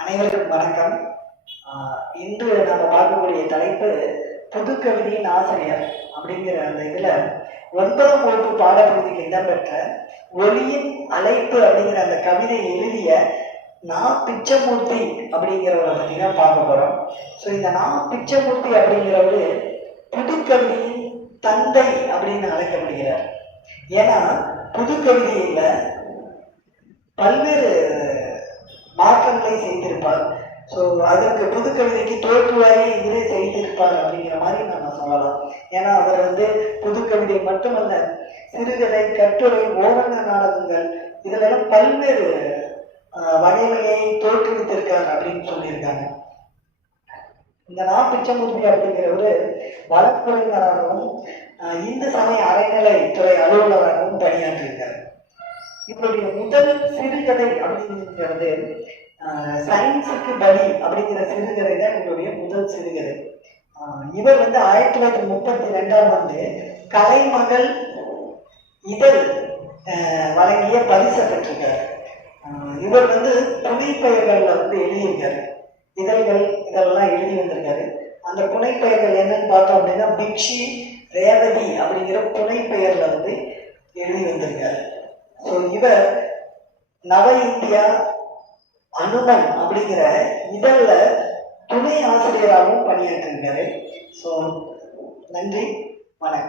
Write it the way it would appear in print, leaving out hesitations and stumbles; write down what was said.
அனைவருக்கும் வணக்கம். இன்று நம்ம பார்க்கக்கூடிய தலைப்பு புது கவிதையின் ஆசிரியர் அப்படிங்கிற அந்த இதுல 9ஆம் வகுப்பு பாடப்பகுதியில் இடம்பெற்ற ஒளியின் அழைப்பு அப்படிங்கிற அந்த கவிதை எழுதிய நா. பிச்சமூர்த்தி அப்படிங்கிறவரை பற்றி தான் பார்க்க போறோம். ஸோ இந்த நா. பிச்சமூர்த்தி அப்படிங்கிறவரு புது கவிதையின் தந்தை அப்படின்னு அழைக்கப்படுகிறார். ஏன்னா புது கவிதையில பல்வேறு மாற்றங்களை செய்திருப்பார். ஸோ அதற்கு புது கவிதைக்கு தோற்றுவாயே இவரே செய்திருப்பார் அப்படிங்கிற மாதிரி நம்ம சொல்லலாம். ஏன்னா அவர் புது கவிதை மட்டுமல்ல, சிறுகதை, கட்டுரை, ஓவன நாடகங்கள் இதெல்லாம் பல்வேறு வகைமையை தோற்றுவித்திருக்கார் அப்படின்னு சொல்லியிருக்காங்க. இந்த நா. பிச்சமூர்த்தி அப்படிங்கிறவரு வழக்குரைஞராகவும் இந்து சமய அறநிலைத்துறை அலுவலராகவும் பணியாற்றியிருக்கார். இவருடைய முதல் சிறுகதை அப்படிங்கிறது சயின்ஸுக்கு பலி அப்படிங்கிற சிறுகதை தான் இவருடைய முதல் சிறுகதை. இவர் 1932ஆம் ஆண்டு கலைமகள் இதழ் வழங்கிய பரிசை பெற்றிருக்கார். இவர் புனைப்பெயர்கள்ல எழுதியிருக்காரு. இதழ்கள் இதெல்லாம் எழுதி வந்திருக்காரு. அந்த புனைப்பெயர்கள் என்னன்னு பார்த்தோம் அப்படின்னா பிக்ஷி, ரேவதி அப்படிங்கிற புனைப்பெயர்ல எழுதி வந்திருக்காரு. ஸோ இவர் நவ இந்தியா, அனுமன் அப்படிங்கிற இதழ்ல துணை ஆசிரியராகவும் பணியாற்றிருக்காரு. ஸோ நன்றி, வணக்கம்.